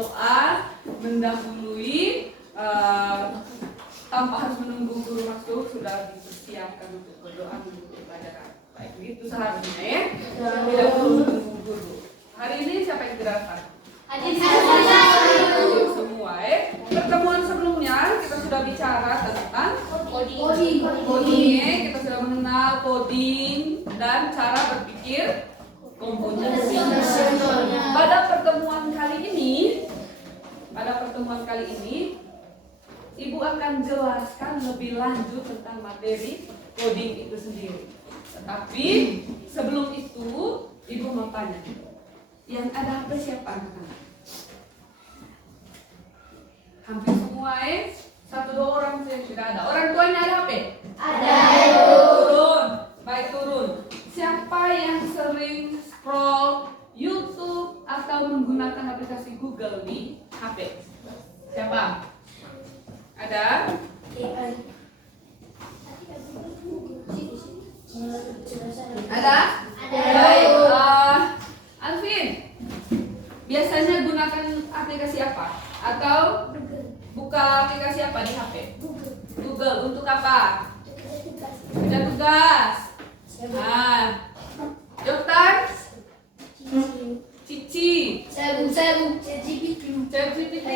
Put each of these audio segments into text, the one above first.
berdoa mendahului tanpa harus menunggu guru masuk, sudah dipersiapkan untuk berdoa menutup pelajaran. Baik, begitu seharusnya ya. Tidak perlu menunggu guru. Hari ini siapa yang tidak datang? Hadir semua ya. Pertemuan sebelumnya kita sudah bicara tentang coding. Kita sudah mengenal coding dan cara berpikir komposisi. Pada pertemuan kali ini, Ibu akan jelaskan lebih lanjut tentang materi coding itu sendiri. Tetapi sebelum itu, Ibu mau tanya, yang ada HP siapa anak-anak? Hampir semua satu dua orang saja sudah ada. Orang tuanya ada HP? Ada. Turun, baik turun. Siapa yang sering scroll YouTube atau menggunakan aplikasi Google di HP? Siapa? Ada? Ada? Baik. Alvin, biasanya gunakan aplikasi apa? Atau buka aplikasi apa di HP? Google. Untuk apa? Ada tugas. Nah, Joktan, Cici, ChatGPT,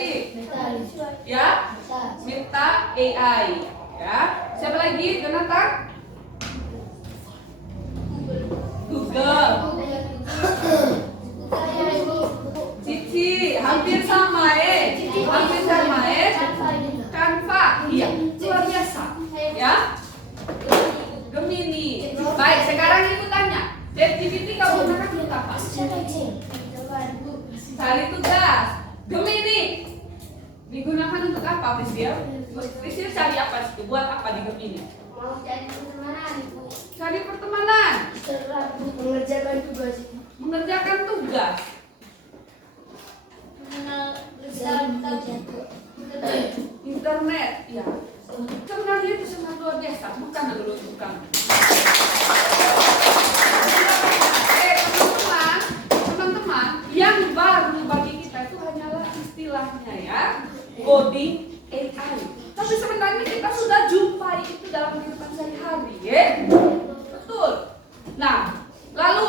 ya, Meta AI, ya. Siapa lagi? Jonathan? Google. Cici, hampir sama Canva, iya, luar biasa, ya. Gemini. Baik, sekarang Ibu tanya, ChatGPT kamu gunakan untuk apa? Cari tugas. Gemini digunakan untuk apa, Priscil? Priscil cari apa situ? Buat apa di Gemini? Cari pertemanan. Mengerjakan tugas. Internet, ya. Sebenarnya itu sangat luar biasa, bukan teman-teman, yang baru bagi kita itu hanyalah istilahnya ya, coding AI. Tapi sebenarnya kita sudah jumpai itu dalam kehidupan sehari-hari, ya. Betul. Nah, lalu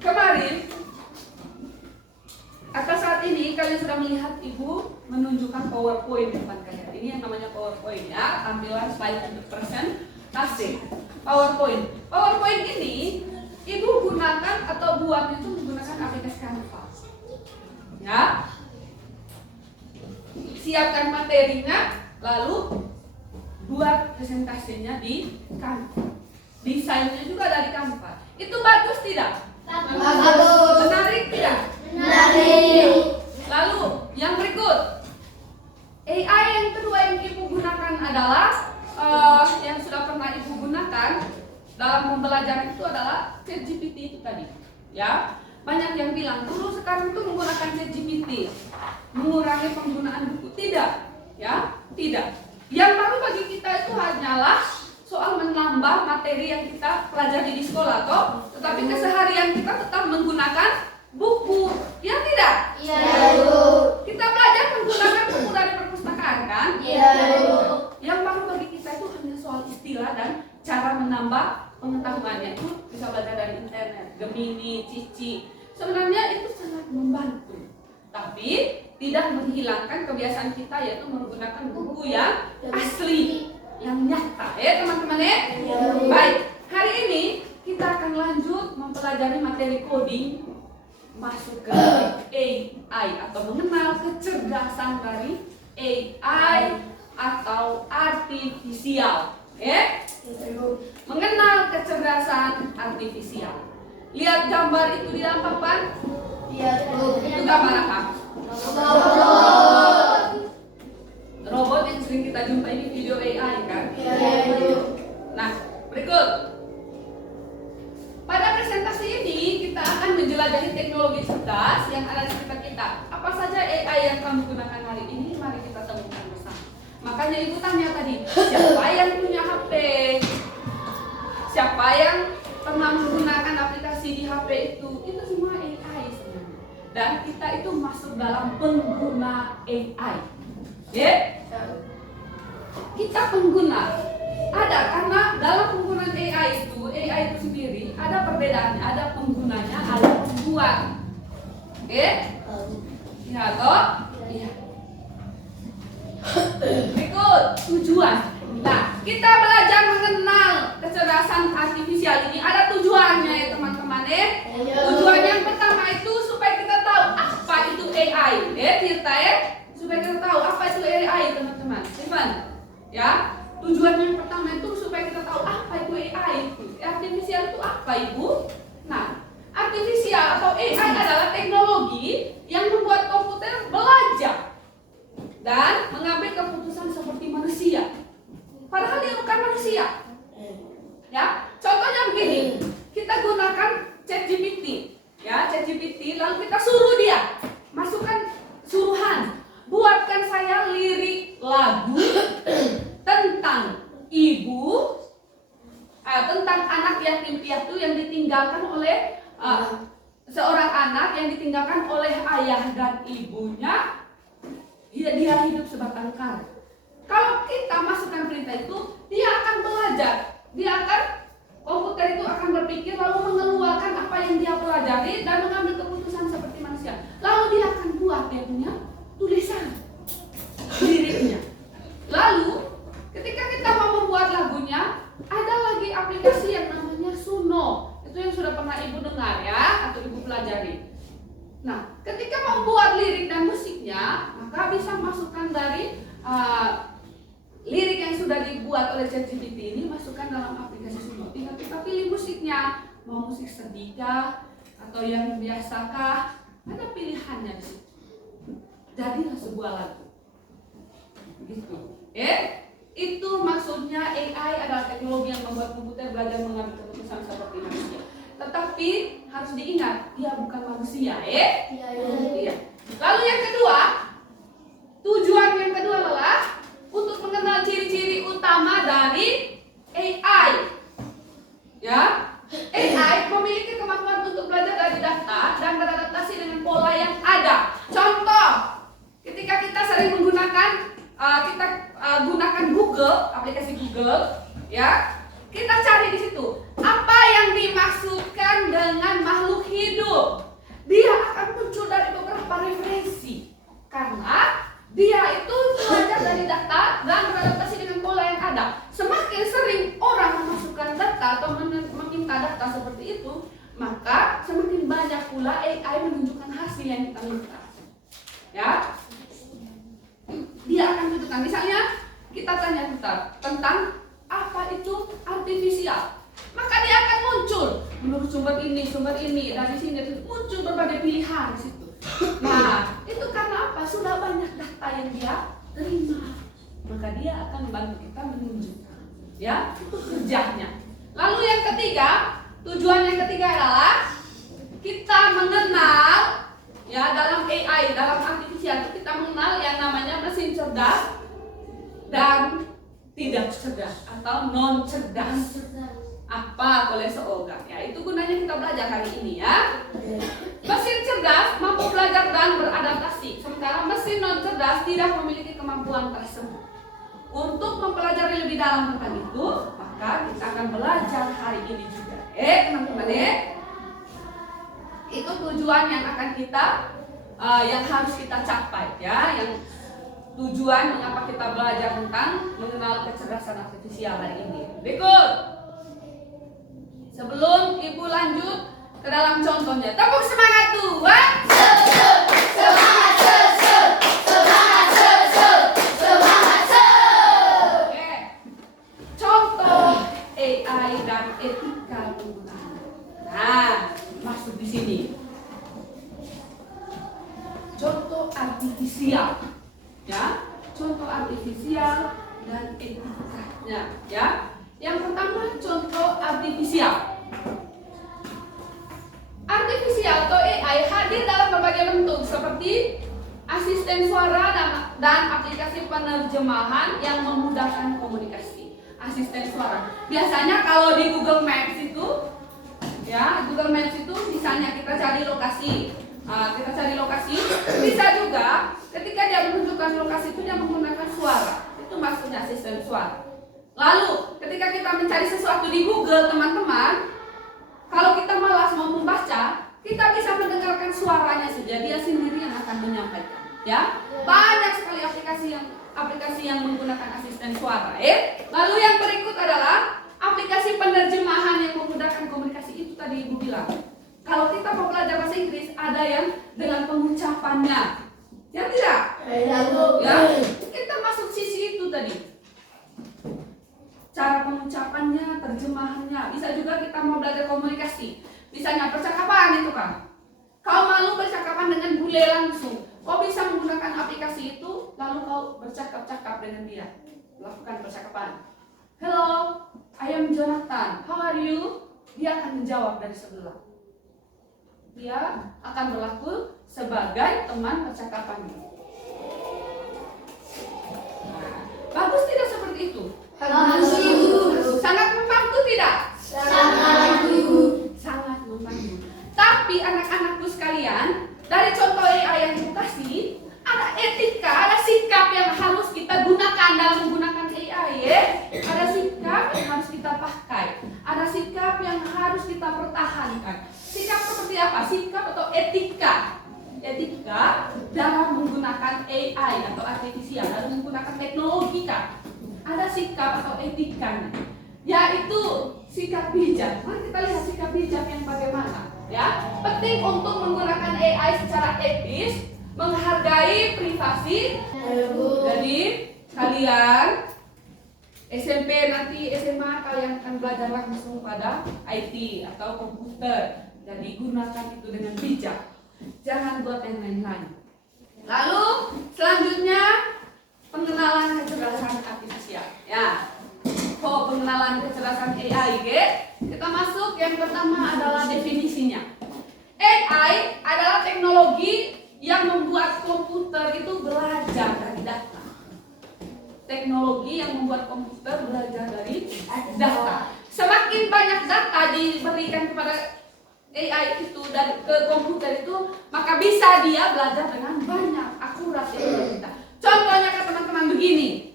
kemarin atau saat ini kalian sudah melihat Ibu menunjukkan PowerPoint di depan kalian. Ini yang namanya PowerPoint ya, tampilan slide untuk presentasi. PowerPoint ini Ibu gunakan atau buatnya itu menggunakan aplikasi Canva. Ya. Siapkan materinya, lalu buat presentasinya di Canva. Desainnya juga dari Canva. Itu bagus tidak? Bagus. Menarik tidak? Menarik. Lalu yang berikut, AI yang kedua yang Ibu gunakan adalah yang sudah pernah Ibu gunakan dalam pembelajaran itu adalah ChatGPT itu tadi. Ya, banyak yang bilang dulu sekarang itu menggunakan ChatGPT mengurangi penggunaan buku. Tidak, ya, tidak. Yang baru bagi kita itu hanyalah soal menambah materi yang kita pelajari di sekolah, toh. Tetapi keseharian kita tetap menggunakan buku, ya tidak? Iya, Bu. Kita belajar menggunakan buku dari perpustakaan, kan? Iya, Bu. Yang baru bagi kita itu hanya soal istilah dan cara menambah pengetahuannya. Itu bisa belajar dari internet, Gemini, Cici. Sebenarnya itu sangat membantu. Tapi tidak menghilangkan kebiasaan kita yaitu menggunakan buku yang asli, yang nyata, ya teman-teman ya. Baik, hari ini kita akan lanjut mempelajari materi coding, masuk ke AI atau mengenal kecerdasan dari AI atau artifisial, ya. Mengenal kecerdasan artifisial. Lihat gambar itu di dalam papan. Iya, Bu. Itu gambar apa? Robot yang sering kita jumpai di video AI, kan? Iya, Bu. Nah, berikut. Pada presentasi ini kita akan menjelajahi teknologi cerdas yang ada di sekitar kita. Apa saja AI yang kamu gunakan hari ini? Mari kita temukan bersama. Makanya Ibu tanya tadi, siapa yang punya HP? Siapa yang pernah menggunakan aplikasi di HP itu? Itu semua AI sebenarnya. dan kita itu masuk dalam pengguna AI. Ya? Kita pengguna. Ada karena dalam penggunaan AI itu sendiri ada perbedaannya, ada penggunanya, ada pembuat. Oke? Ya toh? Iya. Berikut tujuan. Nah, kita belajar mengenal kecerdasan artifisial ini ada tujuannya ya teman-teman ya. Tujuan yang pertama itu supaya kita tahu apa itu AI. Tirta ya. Supaya kita tahu apa itu AI teman-teman. Steven. Ya. Tujuan yang pertama itu supaya kita tahu apa itu AI itu. Artifisial itu apa Ibu? Nah, artifisial atau AI adalah teknologi yang membuat komputer belajar dan mengambil keputusan seperti manusia. Padahal dia bukan manusia. Ya, contohnya begini. Kita gunakan ChatGPT. Ya, ChatGPT lalu kita suruh dia masukkan suruhan. Buatkan saya lirik lagu tentang ibu tentang anak yatim piatu yang ditinggalkan oleh seorang anak yang ditinggalkan oleh ayah dan ibunya. Dia hidup sebatang kara. Kalau kita masukkan perintah itu, dia akan belajar. Komputer itu akan berpikir lalu mengeluarkan apa yang dia pelajari dan mengambil keputusan seperti manusia. Lalu dia akan buat dia punya tulisan liriknya. Lalu ketika kita mau membuat lagunya, ada lagi aplikasi yang namanya Suno. Itu yang sudah pernah Ibu dengar ya, atau Ibu pelajari. Nah, ketika mau buat lirik dan musiknya, maka bisa masukkan dari lirik yang sudah dibuat oleh ChatGPT ini, masukkan dalam aplikasi Suno. Tinggal kita pilih musiknya, mau musik sedihkah atau yang biasakah, ada pilihannya di situ. Jadilah sebuah lagu. Gitu. Itu maksudnya AI adalah teknologi yang membuat komputer belajar mengambil keputusan seperti manusia. Tetapi harus diingat, dia bukan manusia, Iya. Lalu yang kedua, tujuan yang kedua adalah untuk mengenal ciri-ciri utama dari AI. Ya, AI memiliki kemampuan untuk belajar dari data dan beradaptasi dengan pola yang ada. Contoh, ketika kita sering menggunakan gunakan Google, aplikasi Google, ya, kita cari di situ apa yang dimaksudkan dengan makhluk hidup. Dia akan muncul dari beberapa referensi karena dia itu belajar dari data dan beradaptasi dengan pola yang ada. Semakin sering orang memasukkan data atau meminta data seperti itu, maka semakin banyak pula AI menunjukkan hasil yang kita minta. Ya, dia akan menunjukkan. Misalnya kita tanya tentang apa itu artifisial, maka dia akan muncul menurut sumber ini dari sini muncul berbagai pilihan di situ. Nah, itu karena apa? Sudah banyak data yang dia terima, maka dia akan membantu kita menunjukkan. Ya, itu kerjanya. Lalu yang ketiga, tujuan yang ketiga adalah kita mengenal, ya, dalam AI, dalam artifisial itu kita mengenal yang namanya mesin cerdas dan tidak cerdas atau non cerdas. Apa boleh seolah ya, itu gunanya kita belajar hari ini ya. Mesin cerdas mampu belajar dan beradaptasi, sementara mesin non cerdas tidak memiliki kemampuan tersebut. Untuk mempelajari lebih dalam tentang itu, maka kita akan belajar hari ini juga. Teman-teman itu tujuan yang akan kita yang harus kita capai ya, yang tujuan mengapa kita belajar tentang mengenal kecerdasan artifisial hari ini. Berikut. Sebelum Ibu lanjut ke dalam contohnya, tepuk semangat tuh. Oke. Contoh AI dan etika penggunaan. Nah, masuk di sini. Contoh artifisial. Ya, contoh artifisial dan etikanya, ya. Yang pertama, contoh artifisial. Artifisial atau AI hadir dalam berbagai bentuk seperti asisten suara dan aplikasi penerjemahan yang memudahkan komunikasi. Asisten suara. Biasanya kalau di Google Maps itu, ya, Google Maps itu misalnya kita cari lokasi. Kita cari lokasi. Bisa juga ketika dia menunjukkan lokasi itu dia menggunakan suara. Itu maksudnya asisten suara. Lalu ketika kita mencari sesuatu di Google, teman-teman, kalau kita malas mau membaca, kita bisa mendengarkan suaranya saja, dia sendiri yang akan menyampaikan. Ya, banyak sekali aplikasi yang menggunakan asisten suara. Lalu yang berikut adalah aplikasi penerjemahan yang menggunakan komunikasi. Itu tadi Ibu bilang. Kalau kita mau belajar bahasa Inggris, ada yang dengan pengucapannya. Ya tidak? Ya, kita masuk sisi itu tadi. Cara pengucapannya, terjemahannya. Bisa juga kita mau belajar komunikasi. Misalnya percakapan itu kan. Kau malu bercakapan dengan bule langsung. Kau bisa menggunakan aplikasi itu, lalu kau bercakap-cakap dengan dia. Lakukan percakapan. Hello, I am Jonathan. How are you? Dia akan menjawab dari sebelah. Dia akan berlaku sebagai teman percakapannya. Nah, bagus tidak seperti itu? Sangat membantu tidak? Sangat membantu. Tapi anak-anakku sekalian, dari contoh AI yang aku kasih, ada etika, ada sikap yang harus kita gunakan dalam menggunakan AI ya. Ada sikap yang harus kita pakai. Ada sikap yang harus kita pertahankan. Sikap seperti apa? Sikap atau etika. Etika dalam menggunakan AI atau artifisial, dalam menggunakan teknologi kan. Ada sikap atau etikanya, yaitu sikap bijak. Mari kita lihat sikap bijak yang bagaimana. Ya, penting untuk menggunakan AI secara etis, menghargai privasi. Jadi kalian SMP nanti SMA kalian akan belajar langsung pada IT atau komputer. Jadi gunakan itu dengan bijak. Jangan buat yang lain-lain. Lalu selanjutnya pengenalan kecerdasan artifisial. Ya. Pengenalan kecerdasan AI, kita masuk yang pertama adalah definisinya. AI adalah teknologi yang membuat komputer itu belajar dari data. Teknologi yang membuat komputer belajar dari data. Semakin banyak data diberikan kepada AI itu dan ke komputer itu, maka bisa dia belajar dengan banyak, akurat kita. Contohnya ke teman-teman begini.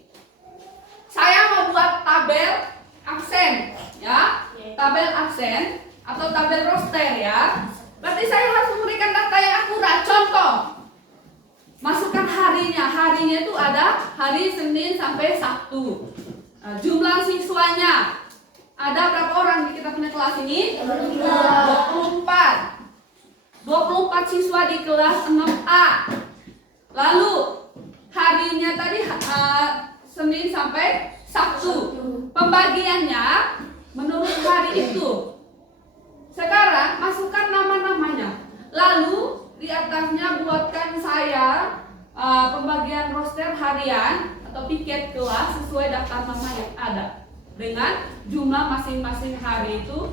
Saya mau buat tabel absen, ya. Tabel absen atau tabel roster ya. Berarti saya harus memberikan data yang akurat. Contoh. Masukkan harinya. Harinya itu ada hari Senin sampai Sabtu. Nah, jumlah siswanya. Ada berapa orang di kita punya kelas ini? 24. 24 siswa di kelas 6A. Lalu harinya tadi Senin sampai Sabtu. Pembagiannya menurut hari itu. Sekarang masukkan nama-namanya. Lalu di atasnya buatkan saya pembagian roster harian atau piket kelas sesuai daftar nama yang ada. Dengan jumlah masing-masing hari itu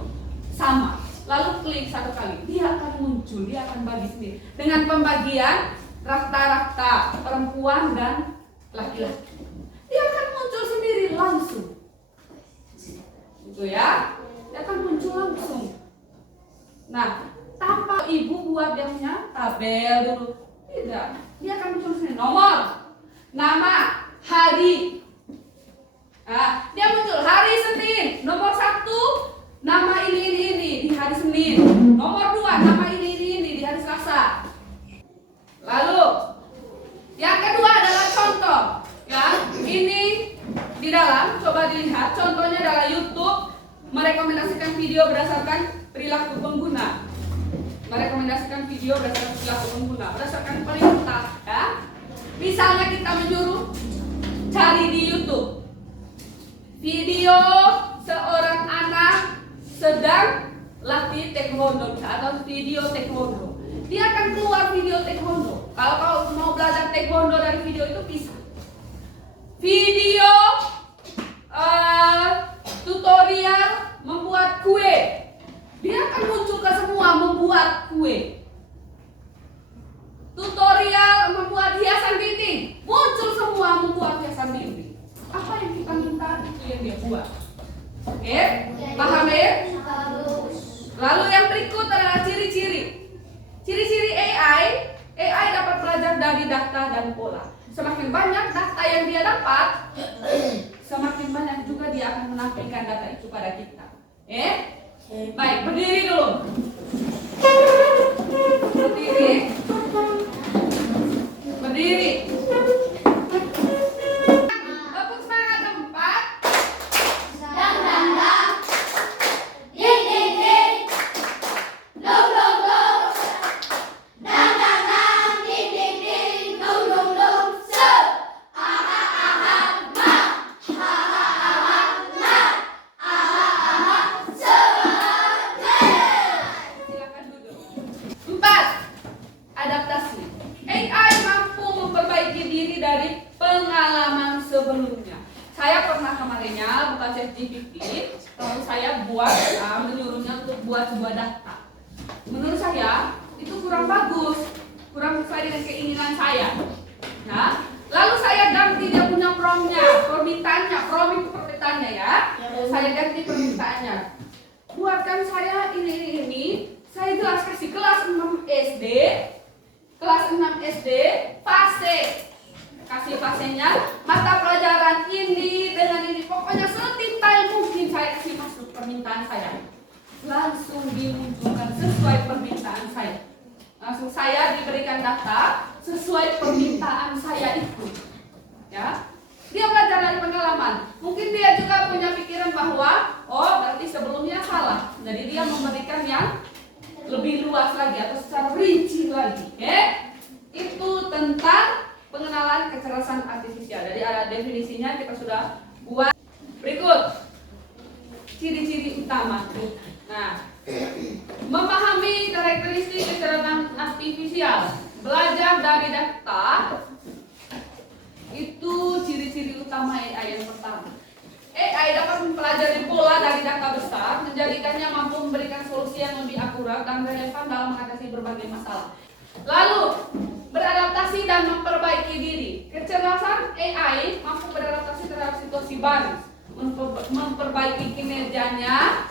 sama. Lalu klik satu kali, dia akan muncul, dia akan bagi sendiri. Dengan pembagian rata-rata perempuan dan laki-laki. Dia akan muncul sendiri langsung. Gitu ya. Dia akan muncul langsung. Nah, tanpa ibu buat yang tabel dulu. Tidak. Dia akan muncul sendiri. Nomor, nama, hari. Nah, dia muncul hari Senin. Nomor 1, nama ini di hari Senin. Nomor 2, nama ini di hari Selasa. Lalu yang kedua adalah contoh. Ya, ini di dalam coba dilihat. Contohnya adalah YouTube merekomendasikan video berdasarkan perilaku pengguna. Merekomendasikan video berdasarkan perilaku pengguna, berdasarkan perintah. Ya, misalnya kita menyuruh cari di YouTube video seorang anak sedang latih taekwondo atau video taekwondo. Dia akan keluar video taekwondo. Kalau kau mau belajar taekwondo dari video itu bisa. Video tutorial membuat kue. Dia akan muncul ke semua membuat kue. Tutorial membuat hiasan dinding. Muncul semua membuat hiasan dinding. Apa yang kita minta itu yang dia buat. Oke? Paham ya? Lalu yang berikut adalah ciri-ciri. Ciri-ciri AI dari data dan pola. Semakin banyak data yang dia dapat, semakin banyak juga dia akan menampilkan data itu pada kita. Baik, berdiri dulu. Berdiri. Berdiri. Tepuk semangat keempat. Dang dang dang, ding ding ding, dong dong dong, dang dang dang, ding ding ding, dong dong dong, se, aha aha ma, aha aha ma, aha aha semangat. Silakan duduk. 4. Adaptasi. AI mampu memperbaiki diri dari pengalaman sebelumnya. Saya pernah kemarinnya buka ChatGPT, lalu saya menyuruhnya untuk buat sebuah data. Menurut saya itu kurang bagus, kurang sesuai dengan keinginan saya. Nah, lalu saya ganti dia punya prompt-nya, permintaannya, prompt itu permintaannya ya. Saya ganti permintaannya. Buatkan saya ini. Saya jelas kasih kelas 6 SD. Kelas 6 SD, fase. Kasih fasenya, mata pelajaran ini dengan ini. Pokoknya sedetail mungkin saya kasih masuk permintaan saya. Langsung dimunculkan sesuai permintaan saya. Langsung saya diberikan data sesuai permintaan saya itu. Ya. Dia belajar dari pengalaman. Mungkin dia juga punya pikiran bahwa berarti sebelumnya salah. Jadi dia memberikan yang lebih luas lagi atau secara rinci lagi. Itu tentang pengenalan kecerdasan artifisial. Jadi ada definisinya kita sudah buat. Berikut ciri-ciri utama. Nah, memahami karakteristik kecerdasan artifisial, belajar dari data. Itu ciri-ciri utama AI yang pertama. AI dapat mempelajari pola dari data besar, menjadikannya mampu memberikan solusi yang lebih akurat dan relevan dalam mengatasi berbagai masalah. Lalu, beradaptasi dan memperbaiki diri. Kecerdasan AI mampu beradaptasi terhadap situasi baru, memperbaiki kinerjanya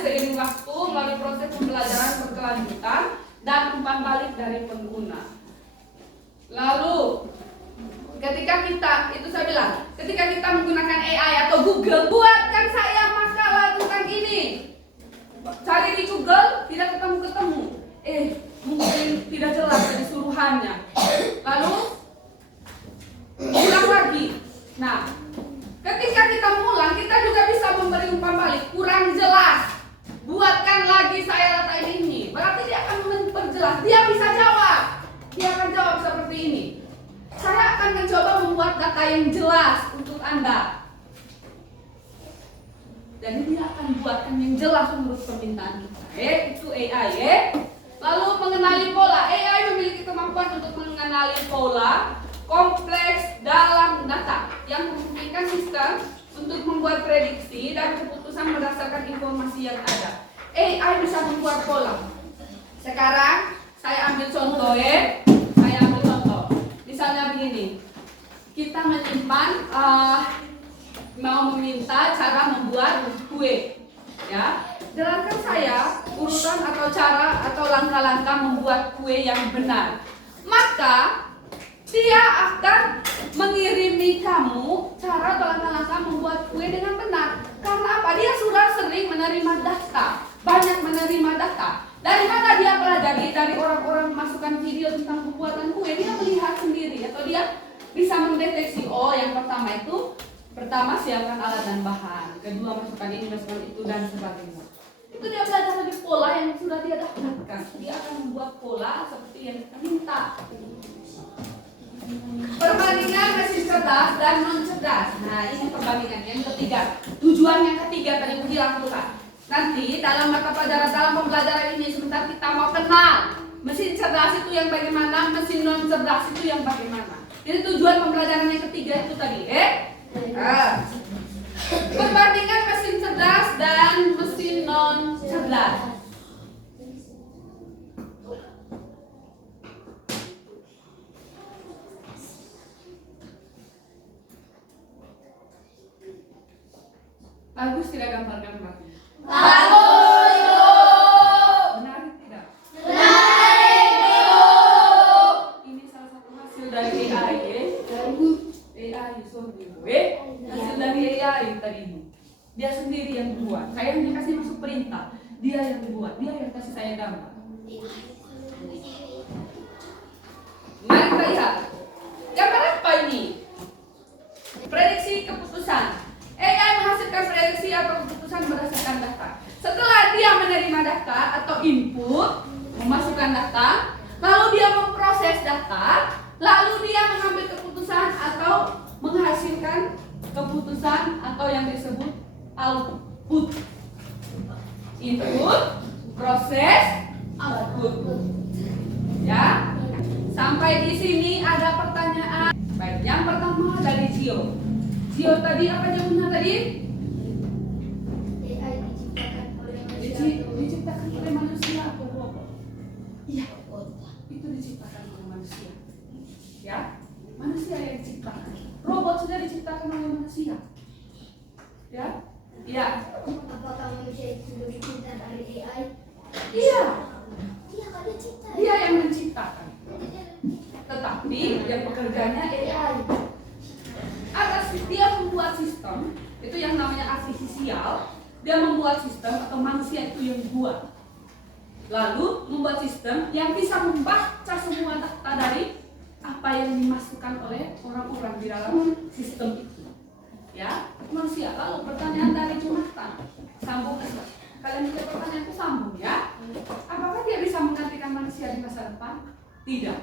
seiring waktu melalui proses pembelajaran berkelanjutan dan umpan balik dari pengguna. Lalu, ketika kita menggunakan AI atau Google, buatkan saya makalah tentang ini. Cari di Google, tidak ketemu. Mungkin tidak jelas dari suruhannya. Lalu ulang lagi. Nah, ketika kita mengulang, kita juga bisa memberi umpan balik. Kurang jelas, buatkan lagi saya data ini. Berarti dia akan memperjelas. Dia bisa jawab. Dia akan jawab seperti ini. Saya akan mencoba membuat data yang jelas untuk Anda. Jadi dia akan buatkan yang jelas menurut permintaan kita. Itu AI. Lalu mengenali pola. AI memiliki kemampuan untuk mengenali pola kompleks dalam data yang memungkinkan sistem untuk membuat prediksi dan keputusan berdasarkan informasi yang ada. AI bisa membuat pola. Sekarang saya ambil contoh Misalnya begini, kita menyimpan mau meminta cara membuat kue, ya. Jelaskan saya urutan atau cara atau langkah-langkah membuat kue yang benar. Maka dia akan mengirimi kamu cara atau langkah-langkah membuat kue dengan benar. Karena apa? Dia sudah sering menerima data, banyak menerima data. Dari mana dia pelajari? Dari orang-orang masukkan video tentang pembuatan kue. Dia melihat sendiri atau dia bisa mendeteksi. Yang pertama siapkan alat dan bahan. Kedua masukkan ini, masukkan itu dan sebagainya. Itu dia belajar dari pola yang sudah dia dapatkan. Dia akan membuat pola seperti yang kita minta. Perbandingan mesin cerdas dan non cerdas. Nah, ini perbandingan yang ketiga. Tujuan yang ketiga tadi dilakukan. Nanti dalam mata pelajaran, dalam pembelajaran ini sebentar kita mau kenal mesin cerdas itu yang bagaimana, mesin non cerdas itu yang bagaimana. Jadi tujuan pembelajaran yang ketiga itu tadi, perbandingan mesin cerdas dan mesin non cerdas. Bagus tidak gambar-gambarnya? Bagus. Menarik tidak? Menarik. Saya hanya kasih masuk perintah. Dia yang buat, dia yang kasih saya gambar. Mari kita lihat. Gambar apa ini? Prediksi keputusan. AI menghasilkan prediksi atau keputusan berdasarkan data. Setelah dia menerima data atau input, memasukkan data, lalu dia memproses data, lalu dia mengambil keputusan atau menghasilkan keputusan atau yang disebut output. Input, proses, output. Ya. Sampai di sini ada pertanyaan. Baik, yang pertama dari Gio. Gio tadi apa jawabannya tadi? AI Diciptakan oleh manusia atau robot? Iya, itu diciptakan oleh manusia. Ya, manusia yang diciptakan. Robot sudah diciptakan oleh manusia. Ya, iya. Apakah manusia itu lebih pintar dari AI? Iya, Iya, kan dia cipta. dia yang menciptakan. Tetapi yang pekerjaannya AI. Atas dia membuat sistem, itu yang namanya artifisial. Dia membuat sistem atau manusia itu yang buat. Lalu membuat sistem yang bisa membaca semua data dari apa yang dimasukkan oleh orang-orang di dalam sistem itu. Ya, manusia. Lalu pertanyaan dari Jonathan, sambung aja. Kalian punya pertanyaan itu sambung ya. Apakah dia bisa menggantikan manusia di masa depan? Tidak.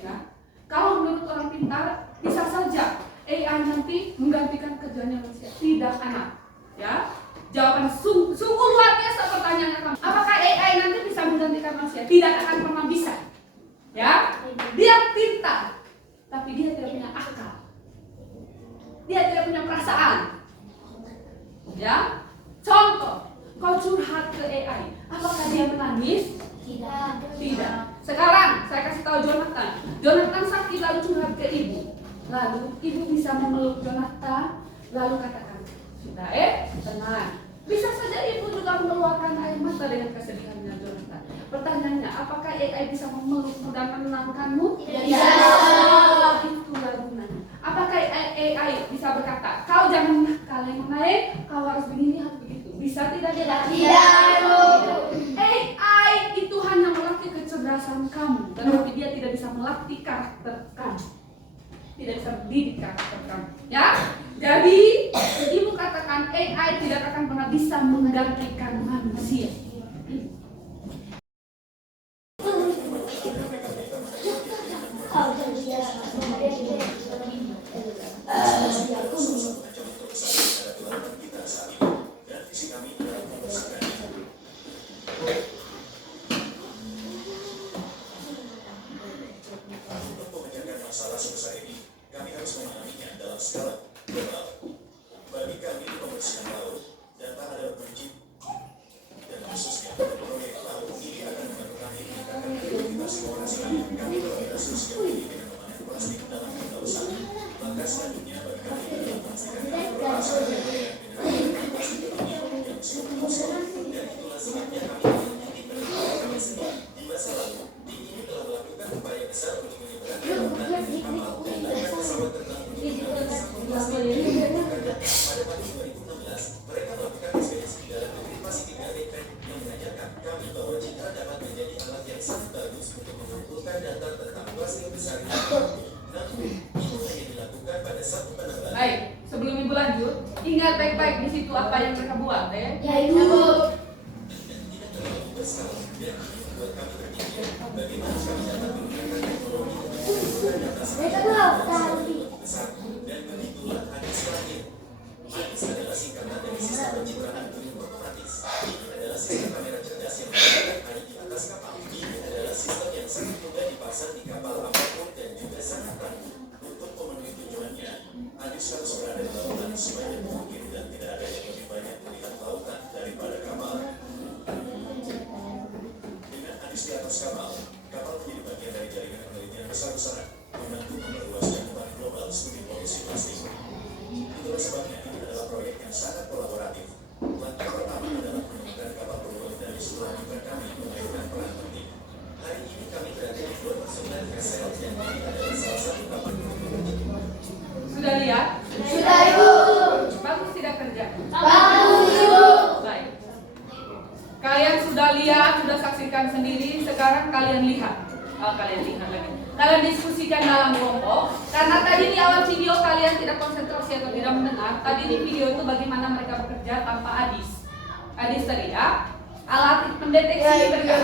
Ya. Kalau menurut orang pintar, bisa saja AI nanti menggantikan kerjanya manusia. Tidak, anak. Ya. Jawaban sungguh luar biasa pertanyaan kamu. Apakah AI nanti bisa menggantikan manusia? Tidak akan pernah bisa. Ya. Dia pintar, tapi dia tidak punya akal. Dia tidak punya perasaan. Ya. Contoh, kau curhat ke AI, apakah dia menangis? Tidak. Sekarang saya kasih tahu Jonathan. Jonathan sakit lalu curhat ke ibu. Lalu ibu bisa memeluk Jonathan, lalu katakan, sudah tenang. Bisa saja ibu juga mengeluarkan air mata dengan kesedihannya Jonathan. Pertanyaannya, apakah AI bisa memelukmu dan menenangkanmu? Tidak. Itulah gunanya. Apakah AI bisa berkata, kau jangan nakal yang naik, kau harus begini, harus begitu? Bisa tidak? Tidak. AI itu hanya melatih kecerdasan kamu, tetapi dia tidak bisa melatih karakter kamu. Tidak bisa mendidik karakter kamu. Ya? Jadi, ibu katakan AI tidak akan pernah bisa menggantikan manusia. Masalah sebesar ini, kami harus memahaminya dalam skala global. Bagi kami, pembersihan laut data adalah kunci, dan khususnya proyek laut ini akan membantu kami meningkatkan produktivitas penghasilan kami berorientasi sejauh ini dengan memanen plastik dalam keusahaan. Maka selanjutnya bagi kami adalah memastikan berhasil dengan plastik yang cukup kosong, dan itulah sebabnya kami memiliki penelitian kami sendiri di masa lalu. Ini telah melakukan upaya besar untuk menyeberangkan pesawat terbang pada tahun 2016, mereka melakukan ekspedisi di dalam negeri Pasifik Red yang mengajarkan kami bahwa citra dapat menjadi alat yang sangat bagus untuk mengumpulkan data tentang plastik besar di laut. Namun, itu hanya dilakukan pada satu penambahan. Baik, sebelum ibu lanjut, ingat baik-baik di situ apa yang mereka buat ya. Ya, Ibu. Dan tidak terlalu berskala, dan ini membuat kami berpikir bagaimana kami dapat menggunakan teknologi untuk mengumpulkan data Mereka tahu. besar. Dan begitulah Hadis lahir. Hadis adalah singkatan dari sistem pencitraan gunung otomatis. Ini adalah sistem kamera cerdas yang menggunakan hari di atas kapal. Ini adalah sistem yang sangat mudah dipasang di kapal apapun dan juga sangat rapi. Untuk memenuhi tujuannya, Hadis harus berada di lautan sebanyak mungkin dan tidak ada yang lebih banyak melihat lautan daripada kapal. Dengan Hadis di atas kapal menjadi bagian dari jaringan penelitian besar-besaran, membantu memperluas cakupan global studi polusi plastik. Itulah sebabnya ini adalah proyek yang sangat kolaboratif. Langkah pertama adalah menemukan kapal beruang dari setelah juga kami memainkan peran penting. Hari ini kami berada di Port 9 Vessel yang ini adalah salah satu kapal. Sudah lihat? Sudah, Ibu. Bagus tidak kerja? Bagus, Ibu. sudah saksikan sendiri, sekarang kalian lihat. Kalian diskusikan dalam kelompok. Karena tadi di awal video kalian tidak konsentrasi atau tidak mendengar. Tadi di video itu bagaimana mereka bekerja tanpa ADIS. ADIS tadi ya, alat pendeteksi kita.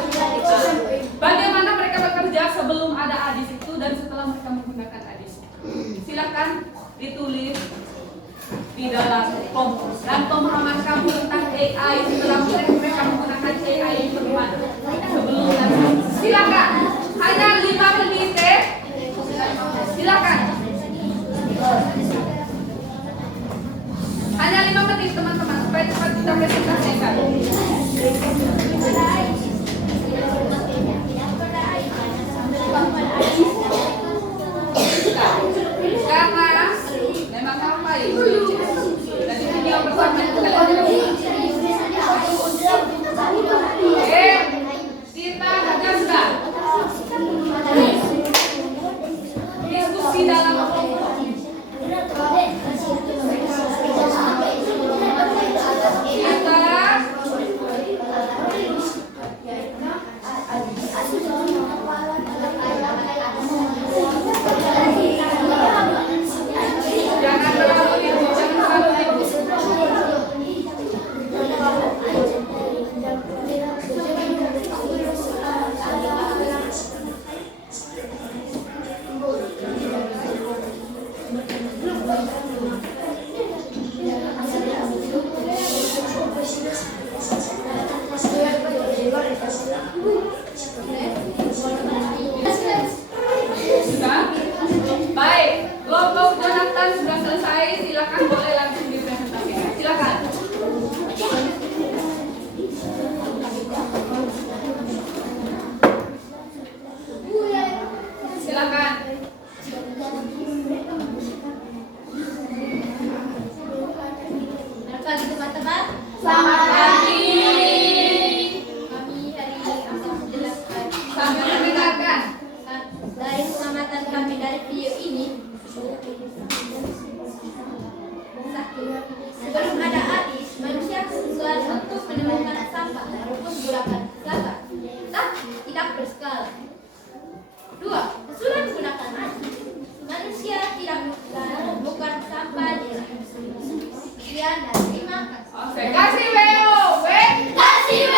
Bagaimana mereka bekerja sebelum ada ADIS itu dan setelah mereka menggunakan ADIS. Silakan ditulis di dalam kelompok. Dan pemahaman kamu tentang AI setelah mereka menggunakan AI itu bagaimana? Sebelum dan silakan. Hanya 5 menit silakan. Hanya 5 menit teman-teman supaya cepat kita presentasikan. Karena memang apa itu? Dari video pertama kita hadapkan diskusi dalam kelompok. Jangan terlalu ribut, jangan terlalu ribut. Sudah? Baik, kelompok Jonathan sudah selesai. Silakan boleh langsung dipresentasikan. Silakan. Silakan. Selamat pagi teman-teman. Selamat pagi. Kami hari ini akan menjelaskan Sambil mendengarkan. dari pengamatan kami dari video ini. Sebelum ada ADIS, manusia kesulitan untuk menemukan sampah maupun menggunakan sampah, tapi tidak berskala. 2. Kesulitan menggunakan ADIS, manusia tidak menemukan sampah di laut. Sekian dan terima kasih. Oke, kasih Weo. Kasih W,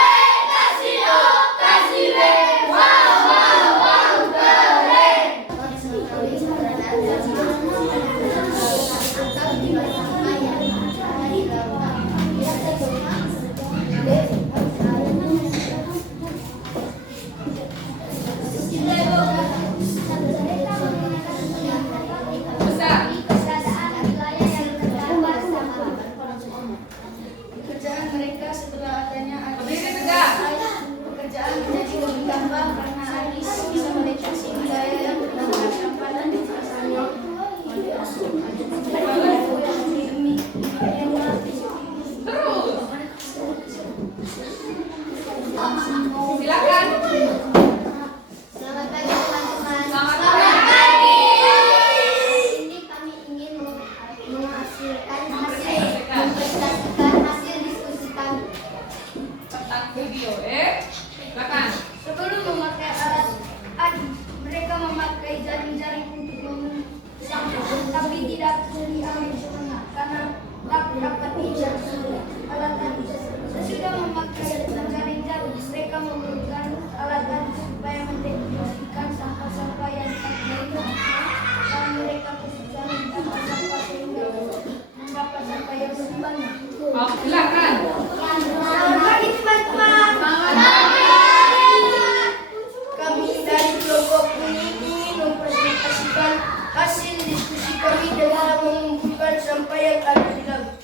kasih O, kasih W. Wow, wow, wow, keren. Besar. Pekerjaan mereka setelah adanya Berdiri ADIS, tegak. pekerjaan menjadi lebih gampang karena ADIS bisa mendeteksi wilayah yang berdampak sampah dan diselesaikan. Terus. Silakan. Selamat pagi teman-teman. Selamat pagi. Ini kami ingin mempresentasikan hasil diskusi kami. Tentang video, silakan. Sebelum memakai alat ADIS, mereka memakai jaring-jaring untuk membentuk sampah, tapi tidak diambil sepenuhnya karena tak dapat dijangkau alat ADIS. Sesudah memakai jaring-jaring, mereka memerlukan alat ADIS supaya mendeteksikan sampah-sampah yang tak baik dan mereka kesulitan mendapat sampah sehingga mendapat sampah yang lebih banyak. Oh, silakan. Selamat pagi teman-teman. Selamat pagi. Kami dari kelompok kuning ingin mempresentasikan hasil diskusi kami dalam mengumpulkan sampah yang ada di laut.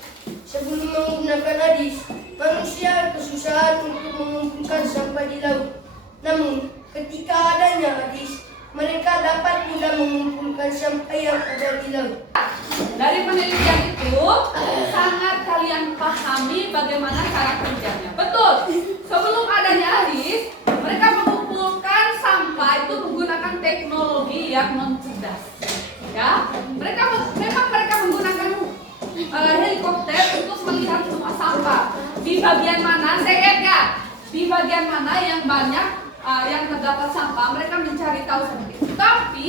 Sebelum menggunakan ADIS, manusia kesusahan untuk mengumpulkan sampah di laut. Namun, ketika adanya ADIS, mereka dapat mudah mengumpulkan sampah yang ada di laut. Dari penelitian itu sangat kalian pahami bagaimana cara kerjanya. Betul. Sebelum adanya ADIS, mereka mengumpulkan sampah itu menggunakan teknologi yang non cerdas. Ya, memang mereka menggunakan helikopter untuk melihat semua sampah. Di bagian mana? Saya ingat, di bagian mana yang banyak yang terdapat sampah, mereka mencari tahu seperti itu. Tapi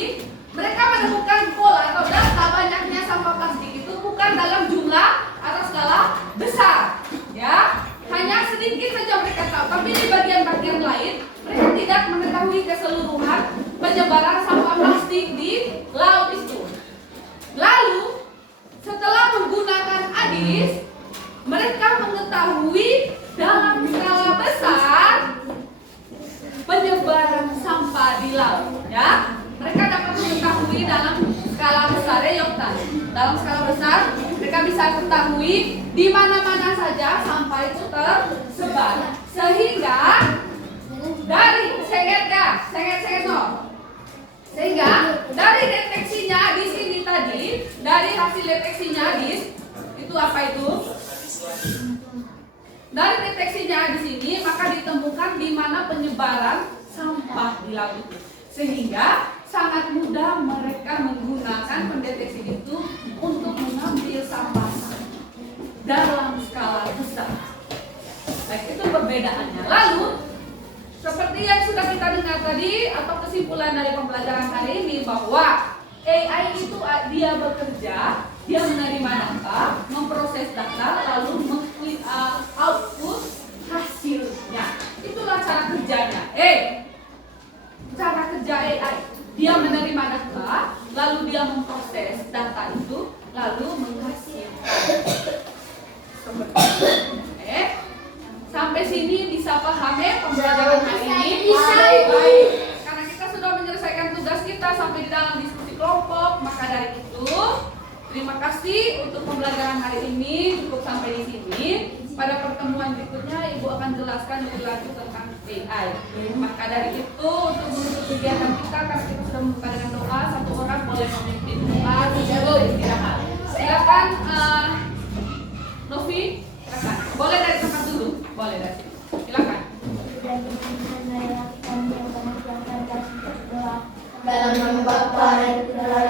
mereka menemukan pola atau data banyaknya sampah plastik itu bukan dalam jumlah atau skala besar, ya. Hanya sedikit saja mereka tahu, tapi di bagian-bagian lain mereka tidak mengetahui keseluruhan penyebaran sampah plastik di laut itu. Lalu setelah menggunakan ADIS, mereka mengetahui dalam skala besar penyebaran sampah di laut, ya. Mereka dapat mengetahui dalam skala besar, ya Yoktan. Dalam skala besar, mereka bisa ketahui di mana-mana saja sampah itu tersebar. Sehingga dari sehingga dari deteksinya di sini tadi, dari hasil deteksinya itu apa itu? Dari deteksinya di sini maka ditemukan di mana penyebaran sampah di laut itu. Sehingga sangat mudah mereka menggunakan pendeteksi itu untuk mengambil sampah dalam skala besar. Baik, itu perbedaannya. Lalu seperti yang sudah kita dengar tadi atau kesimpulan dari pembelajaran hari ini bahwa AI itu dia bekerja, dia menerima data, memproses data, lalu output hasilnya. Itulah cara kerjanya. Cara kerja AI. Dia menerima data, lalu dia memproses data itu, lalu menghasilkan. Seperti itu. Sampai sini bisa paham ya pembelajaran hari ini? Baik. Karena kita sudah menyelesaikan tugas kita sampai di dalam diskusi kelompok, maka dari itu terima kasih untuk pembelajaran hari ini, cukup sampai di sini. Pada pertemuan berikutnya Ibu akan jelaskan lebih lanjut tentang AI. Maka dari itu untuk menutup kegiatan kita, karena kita sudah membuka dengan doa, satu orang boleh memimpin doa, istirahat. Silakan Novi, silakan. Boleh dari tempat dulu, boleh dari sini. Silakan. Dalam nama Bapa dan Putra